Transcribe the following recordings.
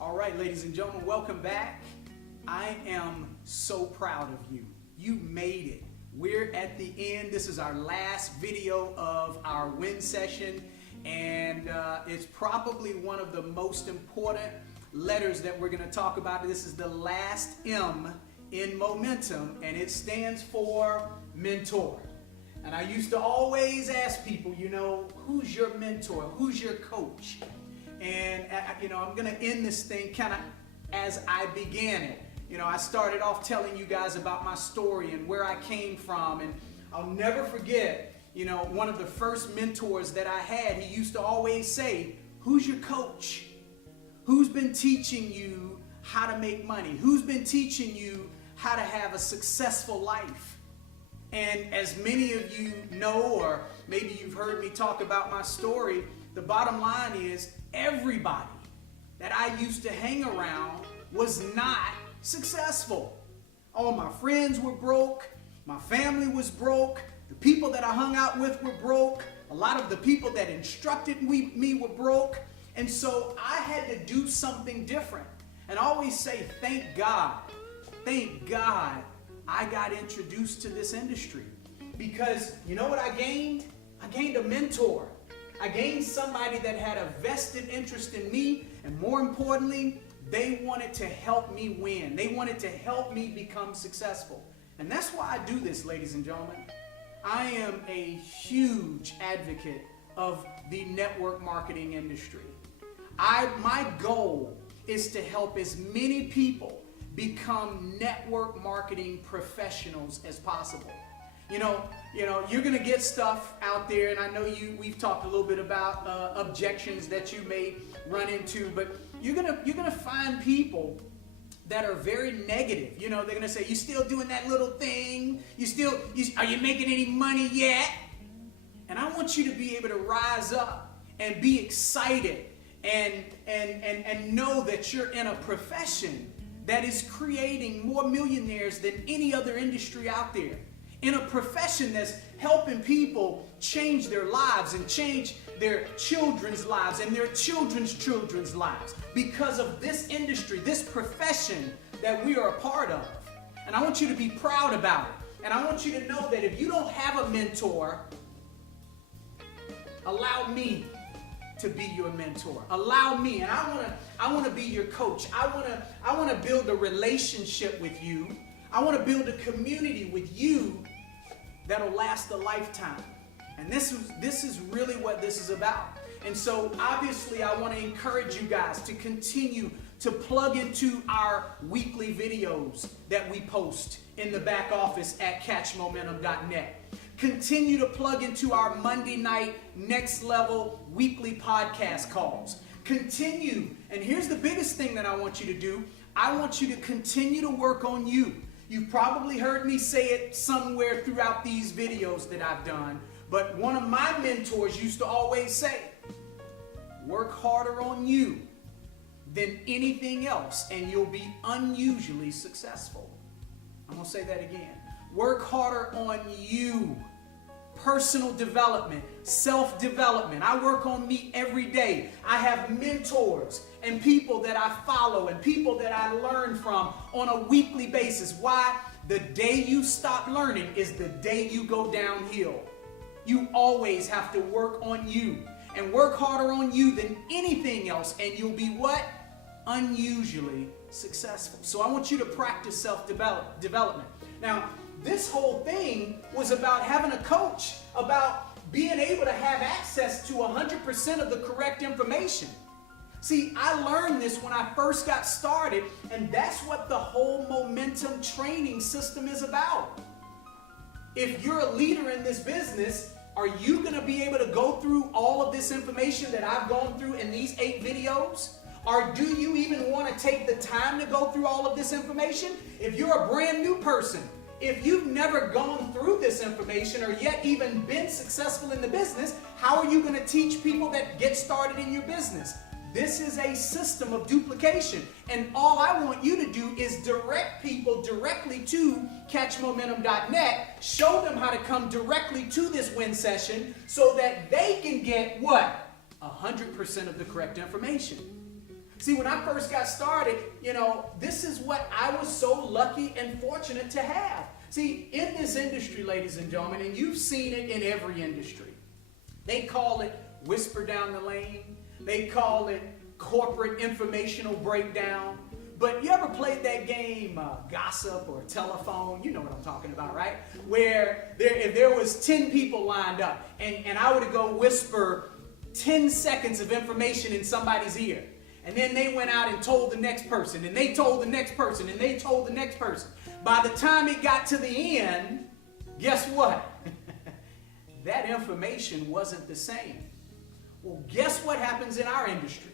All right, ladies and gentlemen, welcome back. I am so proud of you. You made it. We're at the end. This is our last video of our win session, and it's probably one of the most important letters that we're going to talk about. This is the last M in momentum, and it stands for mentor. And I used to always ask people, who's your mentor? Who's your coach? And, I'm going to end this thing kind of as I began it. I started off telling you guys about my story and where I came from. And I'll never forget, one of the first mentors that I had, he used to always say, who's your coach? Who's been teaching you how to make money? Who's been teaching you how to have a successful life? And as many of you know, or maybe you've heard me talk about my story, the bottom line is everybody that I used to hang around was not successful. All my friends were broke. My family was broke. The people that I hung out with were broke. A lot of the people that instructed me were broke. And so I had to do something different. And I always say, thank God I got introduced to this industry. Because you know what I gained? I gained a mentor. I gained somebody that had a vested interest in me, and more importantly, they wanted to help me win. They wanted to help me become successful. And that's why I do this, ladies and gentlemen. I am a huge advocate of the network marketing industry. My goal is to help as many people become network marketing professionals as possible. You're going to get stuff out there, and I know we've talked a little bit about objections that you may run into, but you're going to find people that are very negative. They're going to say, you still doing that little thing? Are you making any money yet? And I want you to be able to rise up and be excited and know that you're in a profession that is creating more millionaires than any other industry out there. In a profession that's helping people change their lives and change their children's lives and their children's children's lives because of this industry, this profession that we are a part of. And I want you to be proud about it. And I want you to know that if you don't have a mentor, allow me to be your mentor. Allow me, and I want to be your coach. I want to build a relationship with you. I want to build a community with you that'll last a lifetime. And this is really what this is about. And so obviously I want to encourage you guys to continue to plug into our weekly videos that we post in the back office at catchmomentum.net. Continue to plug into our Monday night next level weekly podcast calls. Continue, and here's the biggest thing that I want you to do. I want you to continue to work on you. You've probably heard me say it somewhere throughout these videos that I've done, but one of my mentors used to always say, work harder on you than anything else and you'll be unusually successful. I'm going to say that again. Work harder on you. Personal development, self-development. I work on me every day. I have mentors and people that I follow and people that I learn from on a weekly basis. Why? The day you stop learning is the day you go downhill. You always have to work on you and work harder on you than anything else, and you'll be what? Unusually successful. So I want you to practice self-development. Now, this whole thing was about having a coach, about being able to have access to 100% of the correct information. See, I learned this when I first got started, and that's what the whole momentum training system is about. If you're a leader in this business, are you going to be able to go through all of this information that I've gone through in these 8 videos? Or do you even want to take the time to go through all of this information? If you're a brand new person, if you've never gone through this information or yet even been successful in the business, how are you going to teach people that get started in your business? This is a system of duplication, and all I want you to do is direct people directly to catchmomentum.net, show them how to come directly to this win session so that they can get what? 100% of the correct information. See, when I first got started, this is what I was so lucky and fortunate to have. See, in this industry, ladies and gentlemen, and you've seen it in every industry, they call it whisper down the lane. They call it corporate informational breakdown. But you ever played that game, Gossip or Telephone? You know what I'm talking about, right? Where if there was 10 people lined up and I were to go whisper 10 seconds of information in somebody's ear, and then they went out and told the next person, and they told the next person, and they told the next person. By the time it got to the end, guess what? That information wasn't the same. Well, guess what happens in our industry?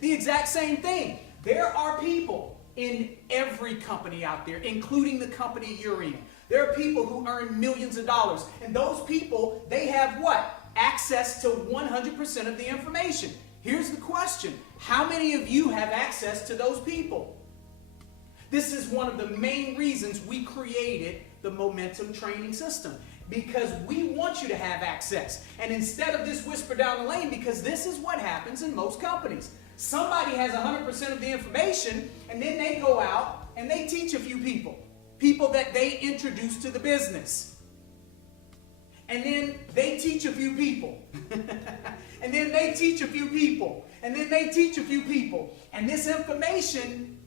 The exact same thing. There are people in every company out there, including the company you're in. There are people who earn millions of dollars. And those people, they have what? Access to 100% of the information. Here's the question. How many of you have access to those people? This is one of the main reasons we created the Momentum Training System. Because we want you to have access. And instead of this whisper down the lane, because this is what happens in most companies. Somebody has 100% of the information, and then they go out and they teach a few people. People that they introduce to the business. And then they teach a few people. And then they teach a few people. And then they teach a few people. And this information,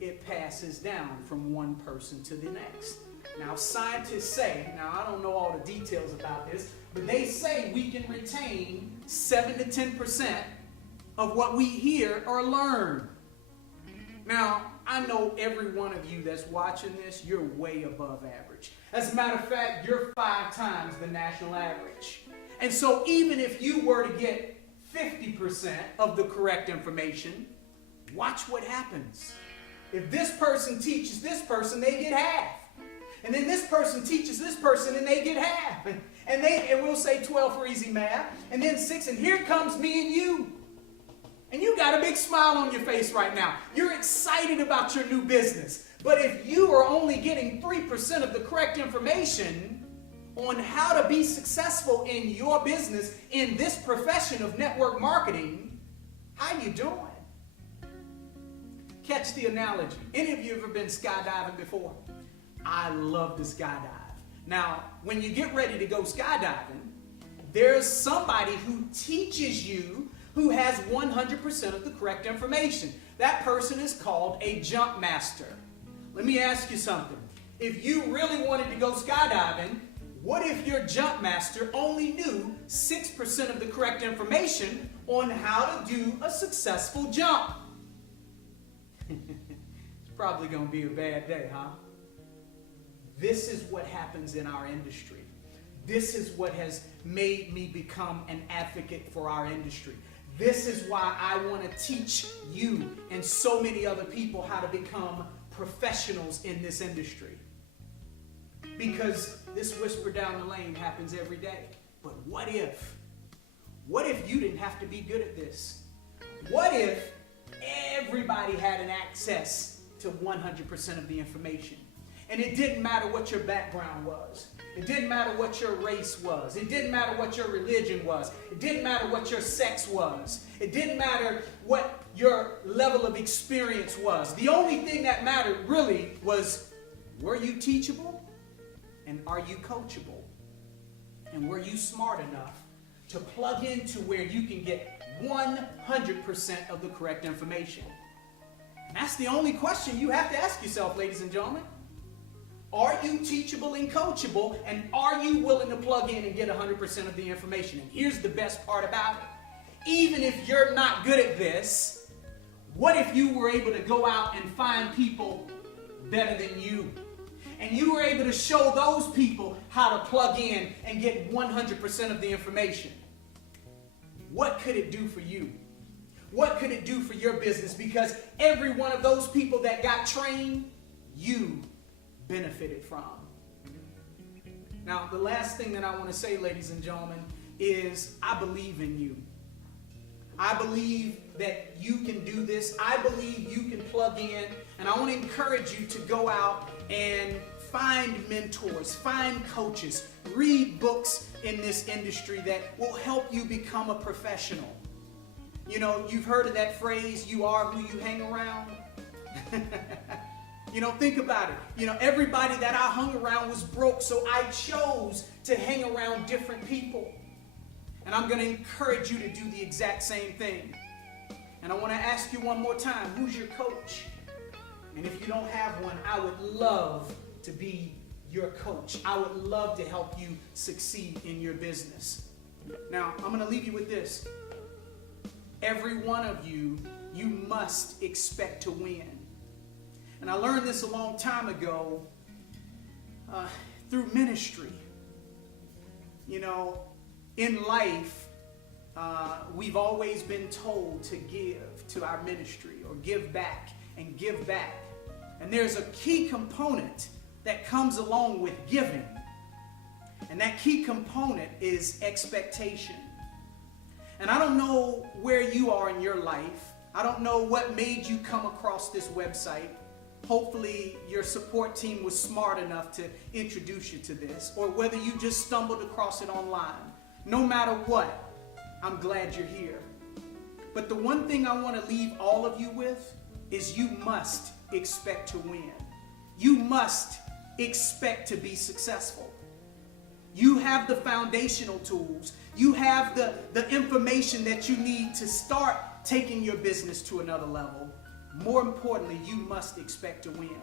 it passes down from one person to the next. Now, scientists say, I don't know all the details about this, but they say we can retain 7 to 10% of what we hear or learn. Now, I know every one of you that's watching this, you're way above average. As a matter of fact, you're 5 times the national average. And so even if you were to get 50% of the correct information, watch what happens. If this person teaches this person, they get half. And then this person teaches this person and they get half. And we'll say 12 for easy math. And then 6, and here comes me and you. And you got a big smile on your face right now. You're excited about your new business. But if you are only getting 3% of the correct information on how to be successful in your business in this profession of network marketing, how you doing? Catch the analogy. Any of you ever been skydiving before? I love to skydive. Now, when you get ready to go skydiving, there's somebody who teaches you who has 100% of the correct information. That person is called a jump master. Let me ask you something. If you really wanted to go skydiving, what if your jump master only knew 6% of the correct information on how to do a successful jump? It's probably going to be a bad day, huh? This is what happens in our industry. This is what has made me become an advocate for our industry. This is why I want to teach you and so many other people how to become professionals in this industry. Because this whisper down the lane happens every day. But what if? What if you didn't have to be good at this? What if everybody had an access to 100% of the information? And it didn't matter what your background was. It didn't matter what your race was. It didn't matter what your religion was. It didn't matter what your sex was. It didn't matter what your level of experience was. The only thing that mattered really was, were you teachable? And are you coachable? And were you smart enough to plug into where you can get 100% of the correct information? And that's the only question you have to ask yourself, ladies and gentlemen. Are you teachable and coachable, and are you willing to plug in and get 100% of the information? And here's the best part about it. Even if you're not good at this, what if you were able to go out and find people better than you? And you were able to show those people how to plug in and get 100% of the information. What could it do for you? What could it do for your business? Because every one of those people that got trained, you benefited from. Now, the last thing that I want to say, ladies and gentlemen, is I believe in you. I believe that you can do this. I believe you can plug in. And I want to encourage you to go out and find mentors, find coaches, read books in this industry that will help you become a professional. You know, you've heard of that phrase, you are who you hang around. You know, think about it. You know, everybody that I hung around was broke, so I chose to hang around different people. And I'm going to encourage you to do the exact same thing. And I want to ask you one more time, who's your coach? And if you don't have one, I would love to be your coach. I would love to help you succeed in your business. Now, I'm going to leave you with this. Every one of you, you must expect to win. And I learned this a long time ago through ministry. You know, in life, we've always been told to give to our ministry or give back and give back. And there's a key component that comes along with giving. And that key component is expectation. And I don't know where you are in your life. I don't know what made you come across this website. Hopefully your support team was smart enough to introduce you to this, or whether you just stumbled across it online. No matter what, I'm glad you're here. But the one thing I want to leave all of you with is you must expect to win. You must expect to be successful. You have the foundational tools. You have the information that you need to start taking your business to another level. More importantly, you must expect to win.